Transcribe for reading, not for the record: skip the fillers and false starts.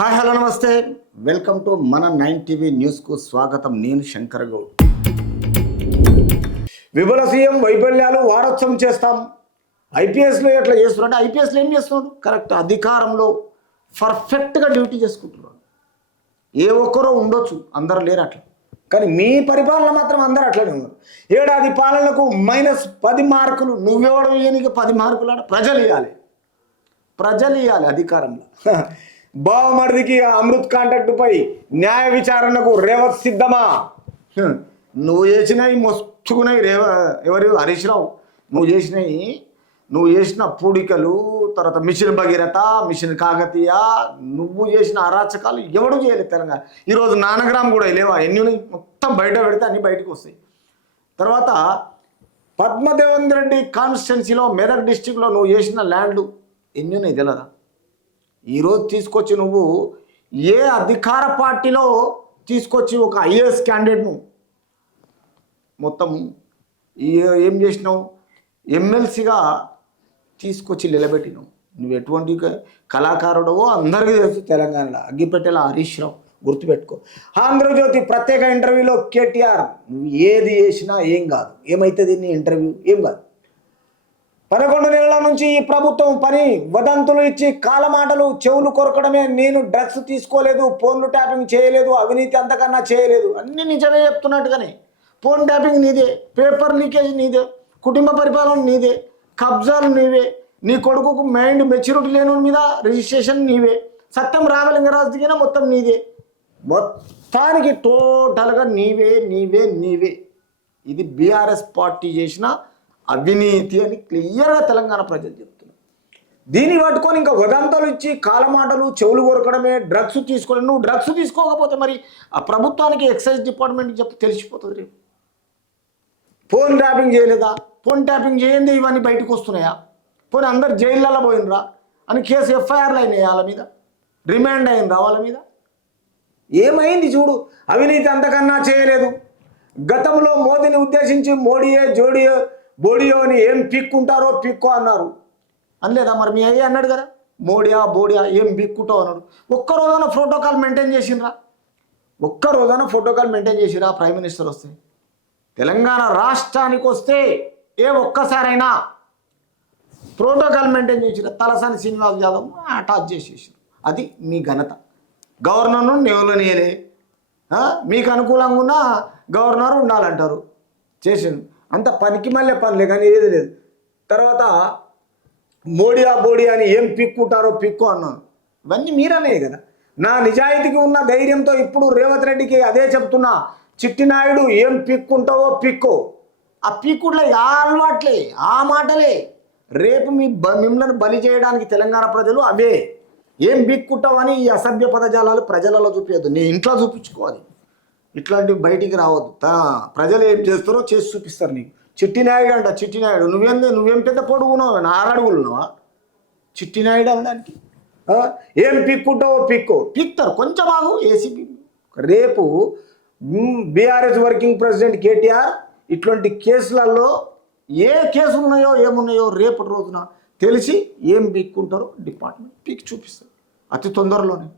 Hi hello నమస్తే welcome to మన 9 TV న్యూస్కు స్వాగతం. నేను శంకర్ గౌడ్. విభుల సీఎం వైఫల్యాలు వారోత్సవం చేస్తాం. ఐపీఎస్లో ఎట్లా చేస్తున్నాడు? ఐపీఎస్లో ఏం చేస్తున్నాడు? కరెక్ట్ అధికారంలో పర్ఫెక్ట్గా డ్యూటీ చేసుకుంటున్నాడు. ఏ ఒక్కరో ఉండొచ్చు, అందరూ లేరు అట్లా. కానీ మీ పరిపాలన మాత్రం అందరూ అట్లనే ఉన్నారు. ఏడాది పాలనకు -10 మార్కులు. నువ్వెవడు ఈయనకి 10 మార్కులు? ప్రజలు ఇవ్వాలి అధికారంలో. బావమరిదికి అమృత్ కాంట్రాక్ట్ పై న్యాయ విచారణకు రేవంత్ సిద్ధమా? నువ్వు చేసినవి మొత్తుకున్నాయి ఎవరు? హరీష్ రావు. నువ్వు చేసిన పూడికలు, తర్వాత మిషన్ భగీరథ, మిషన్ కాకతీయ, నువ్వు చేసిన అరాచకాలు ఎవడు చేయలేదు తెలంగాణ. ఈరోజు నానగ్రామ్ కూడా లేవా? ఎన్ని మొత్తం బయట పెడితే అన్ని బయటకు వస్తాయి. తర్వాత పద్మదేవేంద్ర రెడ్డి కాన్స్టిట్యున్సీలో మెదక్ డిస్టిక్లో నువ్వు చేసిన ల్యాండ్లు ఎన్ని ఉన్నాయి తెలియదా? ఈరోజు తీసుకొచ్చి నువ్వు ఏ అధికార పార్టీలో తీసుకొచ్చి ఒక ఐఏఎస్ క్యాండిడేట్ను మొత్తం ఏం చేసినావు? ఎమ్మెల్సీగా తీసుకొచ్చి నిలబెట్టినావు. నువ్వు ఎటువంటి కళాకారుడవో అందరికీ తెలుసు. తెలంగాణలో అగ్గిపెట్టేలా హరీష్ రావు, గుర్తుపెట్టుకో. ఆంధ్రజ్యోతి ప్రత్యేక ఇంటర్వ్యూలో కేటీఆర్, నువ్వు ఏది చేసినా ఏం కాదు, ఏమవుతుంది నీ ఇంటర్వ్యూ? ఏం కాదు. 11 నెలల నుంచి ఈ ప్రభుత్వం పని వదంతులు ఇచ్చి కాలమాటలు చెవులు కొరకడమే. నేను డ్రగ్స్ తీసుకోలేదు, ఫోన్లు ట్యాపింగ్ చేయలేదు, అవినీతి అంతకన్నా చేయలేదు, అన్నీ నిజమే చెప్తున్నట్టుగానే. ఫోన్ ట్యాపింగ్ నీదే, పేపర్ లీకేజ్ నీదే, కుటుంబ పరిపాలన నీదే, కబ్జాలు నీవే, నీ కొడుకుకు మైండ్ మెచ్యూరిటీ లేని మీద రిజిస్ట్రేషన్ నీవే, సత్యం రామలింగరాజు దిగిన మొత్తం నీదే. మొత్తానికి టోటల్గా నీవే. ఇది బీఆర్ఎస్ పార్టీ చేసిన అవినీతి అని క్లియర్గా తెలంగాణ ప్రజలు చెప్తున్నారు. దీన్ని పట్టుకొని ఇంకా వదంతాలు ఇచ్చి కాలమాటలు చెవులు కొరకడమే. డ్రగ్స్ తీసుకోవడం, నువ్వు డ్రగ్స్ తీసుకోకపోతే మరి ఆ ప్రభుత్వానికి ఎక్సైజ్ డిపార్ట్మెంట్కి చెప్పి తెలిసిపోతుంది రేపు. ఫోన్ ట్యాపింగ్ చేయలేదా? ఫోన్ ట్యాపింగ్ చేయండి ఇవన్నీ బయటకు వస్తున్నాయా? పోనీ అందరు జైళ్ళలో పోయినరా అని కేసు ఎఫ్ఐఆర్లు అయినాయి వాళ్ళ మీద, రిమాండ్ అయినరా వాళ్ళ మీద? ఏమైంది చూడు. అవినీతి అంతకన్నా చేయలేదు. గతంలో మోదీని ఉద్దేశించి బోడియో అని ఏం పిక్కుంటారో పిక్కో అన్నారు అనలేదా? మరి మీ అయ్యి అన్నాడు కదా, బోడియా ఏం పిక్కుంటావు అన్నాడు. ఒక్క రోజున ప్రోటోకాల్ మెయింటైన్ చేసిరా? ప్రైమ్ మినిస్టర్ వస్తే, తెలంగాణ రాష్ట్రానికి వస్తే ఒక్కసారైనా ప్రోటోకాల్ మెయింటైన్ చేసిరా? తలసాని శ్రీనివాస్ యాదవ్ అటాచ్ చేసేసారు. అది మీ ఘనత. గవర్నర్ను నేవలనియలే, మీకు అనుకూలంగా ఉన్న గవర్నర్ ఉండాలంటారు. చేసిండు అంత పనికి మళ్ళీ పనిలే, కానీ ఏది లేదు. తర్వాత బోడియా అని ఏం పిక్కుంటారో పిక్కో అన్నాను. ఇవన్నీ మీరనే కదా. నా నిజాయితీకి ఉన్న ధైర్యంతో ఇప్పుడు రేవంత్ రెడ్డికి అదే చెప్తున్నా. చిట్టినాయుడు ఏం పిక్కుంటావో పిక్కో. ఆ పిక్కుట్లే, ఆ అలవాట్లే, ఆ మాటలే రేపు మిమ్మల్ని బలి చేయడానికి తెలంగాణ ప్రజలు అవే. ఏం పిక్కుంటావని ఈ అసభ్య పదజాలాలు ప్రజలలో చూపించద్దు, నీ ఇంట్లో చూపించుకోవాలి. ఇట్లాంటివి బయటికి రావద్దు. ప్రజలు ఏం చేస్తారో చేసి చూపిస్తారు నీకు. చిట్టినాయుడు అంట, చిట్టినాయుడు. నువ్వేం పెద్ద పొడుగున్నావు? 4 అడుగులు ఉన్నావా చిట్టినాయుడు అనడానికి? ఏం పిక్కుంటావో పిక్తారు. కొంచెం బాగు ఏసీపీ. రేపు బీఆర్ఎస్ వర్కింగ్ ప్రెసిడెంట్ కేటీఆర్ ఇట్లాంటి కేసులలో ఏ కేసులు ఉన్నాయో ఏమున్నాయో రేపటి రోజున తెలిసి ఏం పిక్కుంటారో డిపార్ట్మెంట్ పీక్ చూపిస్తారు అతి తొందరలోనే.